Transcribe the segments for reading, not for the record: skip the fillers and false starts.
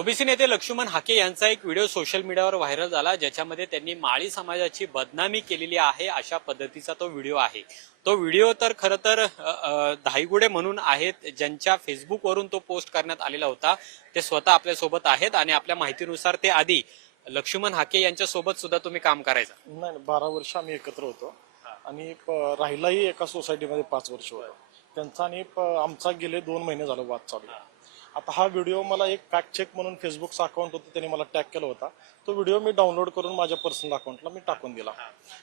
OBC नेते लक्ष्मण हाके यांचा एक व्हिडिओ सोशल मीडियावर व्हायरल झाला, ज्याच्यामध्ये त्यांनी माळी समाजाची बदनामी केलेली आहे अशा पद्धतीचा तो व्हिडिओ आहे। तो व्हिडिओ तर खरं तर धाईगुडे म्हणून आहेत, ज्यांच्या फेसबुकवरून तो पोस्ट करण्यात आलेला होता। ते स्वतः आपल्या सोबत आहेत आणि आपल्या माहितीनुसार ते आधी लक्ष्मण हाके यांच्या सोबत सुद्धा तुम्ही काम करायचा। नाही, 12 वर्ष आम्ही एकत्र होतो आणि राहिलाही एका सोसायटीमध्ये 5 वर्ष होतो त्यांचा आणि आमचा गेले 2 महिने झाले वाद चालू आहे। आता हा व्हिडिओ मला एक फॅक्ट चेक म्हणून फेसबुकचा अकाउंट होतं, त्यांनी मला टॅग केला होता। तो व्हिडिओ मी डाउनलोड करून माझ्या पर्सनल अकाउंटला मी टाकून दिला।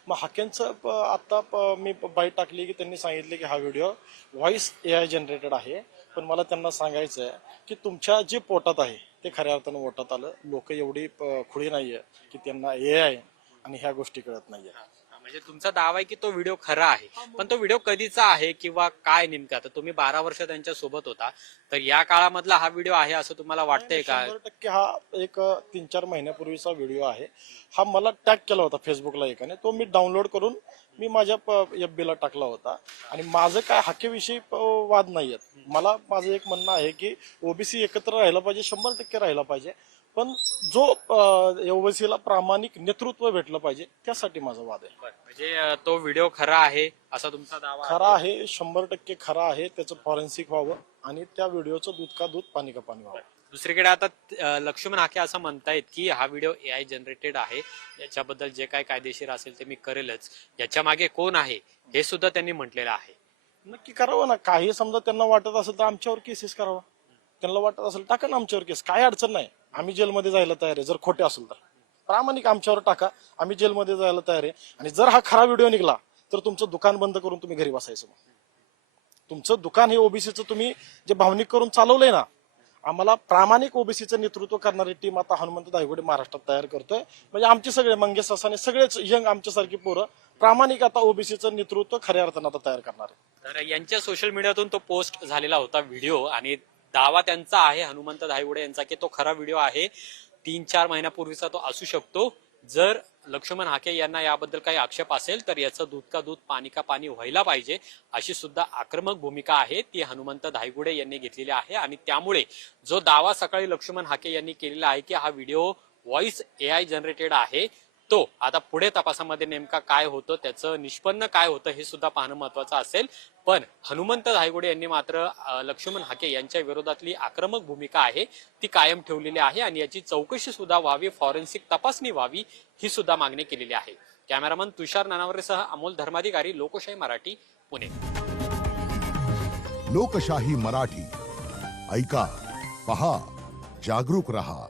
मग हाकेंचं आता मी बाईट टाकली की त्यांनी सांगितले की हा व्हिडिओ व्हॉइस AI जनरेटेड आहे, पण मला त्यांना सांगायचं आहे की तुमच्या जे पोटात आहे ते खऱ्या अर्थानं पोटात आलं। लोक एवढी खुळी नाहीये की त्यांना AI आणि ह्या गोष्टी कळत नाहीये। म्हणजे तुमचा दावा आहे की तो व्हिडिओ खरा आहे, पण तो व्हिडिओ कधीचा आहे किंवा काय नेमका? आता तुम्ही 12 वर्ष त्यांच्या सोबत होता, तर या काळामधला हा व्हिडिओ आहे असं तुम्हाला वाटतंय का? 100% हा एक 3-4 महिन्यापूर्वीचा व्हिडिओ आहे। हा मला टॅग केला होता फेसबुकला एकाने, तो मी डाउनलोड करून मी माझ्या FB ला टाकला होता। आणि माझं काय हाकेविषयी वाद नाहीयेत। माझं एक म्हणणं आहे की ओबीसी एकत्र राहिला पाहिजे, 100% राहिला पाहिजे, पण जो ओबीसीला प्रामाणिक नेतृत्व भेटलं पाहिजे त्यासाठी माझा वाद आहे। म्हणजे तो व्हिडिओ खरा आहे असा तुमचा दावा? खरा आहे, 100% खरा आहे। त्याचं फॉरेन्सिक व्हावं आणि त्या व्हिडिओचं दूध का दूध पाणी का पाणी व्हावं। दुसरीकडे आता लक्ष्मण हाके असं म्हणतायत की हा व्हिडिओ AI जनरेटेड आहे, याच्याबद्दल जे काय कायदेशीर असेल ते मी करेलच, याच्या मागे कोण आहे हे सुद्धा त्यांनी म्हटलेलं आहे। नक्की करावं ना, काही समजा त्यांना वाटत असेल तर आमच्यावर केसेस करावा। त्यांना वाटत असेल टाका ना आमच्यावर केस, काय अडचण नाही। आम्ही जेलमध्ये जायला तयार आहे, जर खोटे असेल तर प्रामाणिक आमच्यावर टाका, आम्ही जेलमध्ये जायला तयार आहे। आणि जर हा खरा व्हिडिओ निघाला तर तुमचं दुकान बंद करून तुम्ही घरी बसायचं। तुमचं दुकान हे ओबीसीचं तुम्ही जे भावनिक करून चालवलंय ना, आम्हाला प्रामाणिक ओबीसीचं नेतृत्व करणारी टीम आता हनुमंत धायगुडे महाराष्ट्रात तयार करतोय। म्हणजे आमचे सगळे मंगेश असाने सगळेच यंग आमच्यासारखी पोरं प्रामाणिक आता ओबीसीचं नेतृत्व खऱ्या अर्थानं आता तयार करणार आहे। तर यांच्या सोशल मीडियातून तो पोस्ट झालेला होता व्हिडिओ, आणि दावा त्यांचा आहे हनुमंत धायगुडे यांचा की तो खरा व्हिडिओ आहे। 3-4 महिन्यापूर्वीचा तो असू शकतो। जर लक्ष्मण हाके यांना याबद्दल काही आक्षेप असेल तर याचं दूध का दूध पाणी का पाणी व्हायला पाहिजे, अशी सुद्धा आक्रमक भूमिका आहे ती हनुमंत धायगुडे यांनी घेतलेली आहे। आणि त्यामुळे जो दावा सकाळी लक्ष्मण हाके यांनी केलेला आहे की हा व्हिडिओ व्हॉइस AI जनरेटेड आहे, तो आता पुढे तपासामध्ये नेमका काय होतं, त्याचं निष्पन्न काय होतं हे सुद्धा पाहणं महत्वाचं असेल। पण हनुमंत धायगुडे यांनी मात्र लक्ष्मण हाके यांच्या विरोधातली आक्रमक भूमिका आहे ती कायम ठेवलेली आहे आणि याची चौकशी सुद्धा व्हावी, फॉरेन्सिक तपासणी व्हावी ही सुद्धा मागणी केलेली आहे। कॅमेरामन तुषार नानावरेसह अमोल धर्माधिकारी, लोकशाही मराठी, पुणे। लोकशाही मराठी ऐका, पहा, जागरूक रहा।